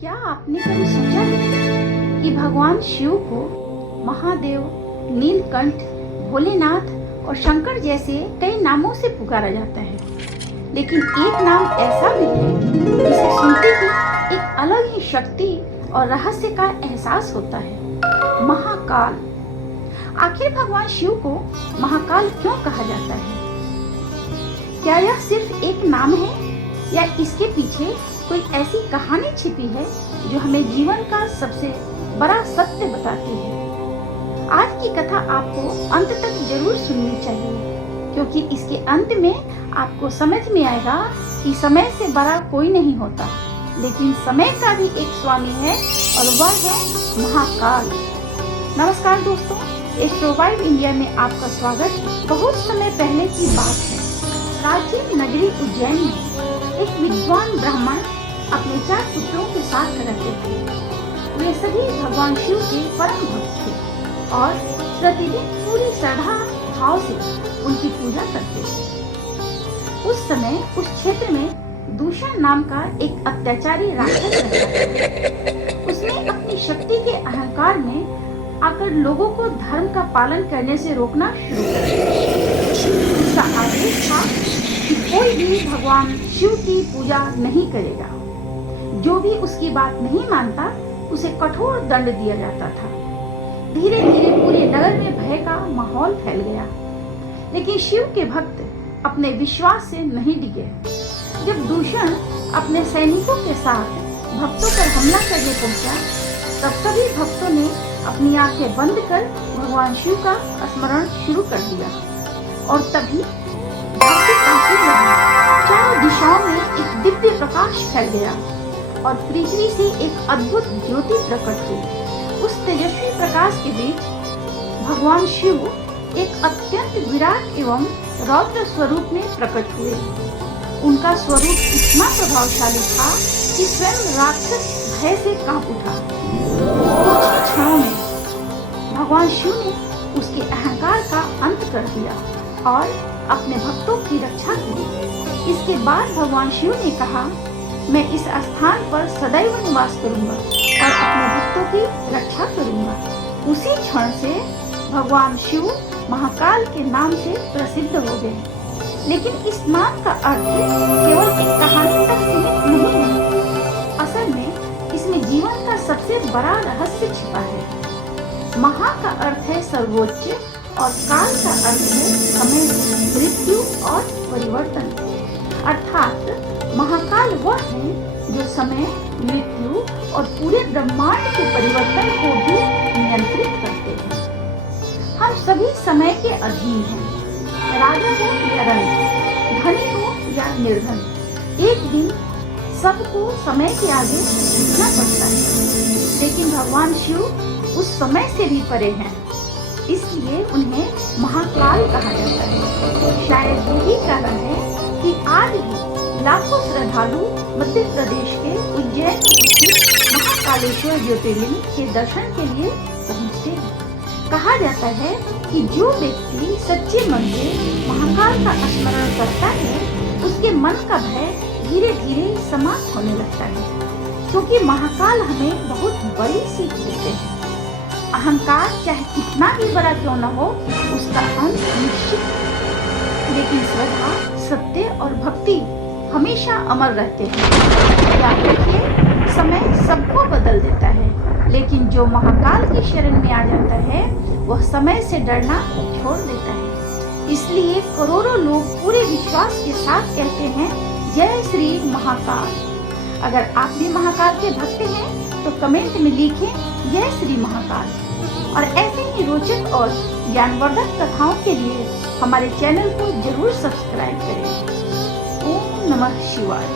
क्या आपने कभी सोचा है कि भगवान शिव को महादेव, नीलकंठ, भोलेनाथ और शंकर जैसे कई नामों से पुकारा जाता है, लेकिन एक नाम ऐसा भी है जिसे सुनते ही एक अलग ही शक्ति और रहस्य का एहसास होता है, महाकाल। आखिर भगवान शिव को महाकाल क्यों कहा जाता है? क्या यह सिर्फ एक नाम है या इसके पीछे कोई ऐसी कहानी छिपी है जो हमें जीवन का सबसे बड़ा सत्य बताती है? आज की कथा आपको अंत तक जरूर सुननी चाहिए, क्योंकि इसके अंत में आपको समझ में आएगा कि समय से बड़ा कोई नहीं होता, लेकिन समय का भी एक स्वामी है और वह है महाकाल। नमस्कार दोस्तों, एस्ट्रोवाइब इंडिया में आपका स्वागत। बहुत समय पहले की बात है, प्राचीन नगरी उज्जैन में एक विद्वान ब्राह्मण अपने 4 पुत्रों के साथ रहते थे। वे सभी भगवान शिव के परम भक्त थे और प्रतिदिन पूरी श्रद्धा भाव से उनकी पूजा करते थे। उस समय उस क्षेत्र में दूषण नाम का एक अत्याचारी राक्षस रहता था। उसने अपनी शक्ति के अहंकार में आकर लोगों को धर्म का पालन करने से रोकना शुरू कर दिया। उसका आदेश था कि कोई भी भगवान शिव की पूजा नहीं करेगा। जो भी उसकी बात नहीं मानता उसे कठोर दंड दिया जाता था। धीरे धीरे पूरे नगर में भय का माहौल फैल गया, लेकिन शिव के भक्त अपने विश्वास से नहीं डिगे। जब दूषण अपने सैनिकों के साथ भक्तों पर हमला करने पहुंचा, तब सभी भक्तों ने अपनी आंखें बंद कर भगवान शिव का स्मरण शुरू कर दिया और तभी चारों दिशाओं में एक दिव्य प्रकाश फैल गया और पृथ्वी से एक अद्भुत ज्योति प्रकट हुई। उस तेजस्वी प्रकाश के बीच भगवान शिव एक अत्यंत विराट एवं रौद्र स्वरूप में प्रकट हुए। उनका स्वरूप इतना प्रभावशाली था कि स्वयं राक्षस भय से कांप उठा। कुछ ही क्षणों में भगवान शिव ने उसके अहंकार का अंत कर दिया और अपने भक्तों की रक्षा की। इसके बाद भगवान शिव ने कहा, मैं इस स्थान पर सदैव निवास करूंगा और अपने भक्तों की रक्षा करूंगा। उसी क्षण से भगवान शिव महाकाल के नाम से प्रसिद्ध हो गए। लेकिन इस नाम का अर्थ केवल एक कहानी तक सीमित नहीं है। असल में इसमें जीवन का सबसे बड़ा रहस्य छिपा है। महा का अर्थ है सर्वोच्च और काल का अर्थ है समय, मृत्यु और परिवर्तन। अर्थात महाकाल वह है जो समय, मृत्यु और पूरे ब्रह्मांड के परिवर्तन को भी नियंत्रित करते हैं। हम सभी समय के अधीन हैं, राजा हो या रंक, धनी हो या निर्धन। एक दिन सबको समय के आगे झुकना पड़ता है, लेकिन भगवान शिव उस समय से भी परे हैं, इसलिए उन्हें महाकाल कहा जाता है। शायद यही कारण है कि आज भी लाखों श्रद्धालु मध्य प्रदेश के उज्जैन स्थित महाकालेश्वर ज्योतिर्लिंग के दर्शन के लिए पहुंचते हैं। कहा जाता है कि जो व्यक्ति सच्चे मन से महाकाल का स्मरण करता है, उसके मन का भय धीरे धीरे समाप्त होने लगता है, क्योंकि महाकाल हमें बहुत बड़ी सीख देते हैं। अहंकार चाहे कितना भी बड़ा क्यों न हो, उसका अंत निश्चित है, लेकिन श्रद्धा, सत्य और भक्ति हमेशा अमर रहते हैं। याद रखिए, समय सबको बदल देता है, लेकिन जो महाकाल की शरण में आ जाता है, वह समय से डरना छोड़ देता है। इसलिए करोड़ों लोग पूरे विश्वास के साथ कहते हैं, जय श्री महाकाल। अगर आप भी महाकाल के भक्त हैं तो कमेंट में लिखें जय श्री महाकाल। और ऐसे ही रोचक और ज्ञानवर्धक कथाओं के लिए हमारे चैनल को जरूर सब्सक्राइब करें। ओम नमः शिवाय।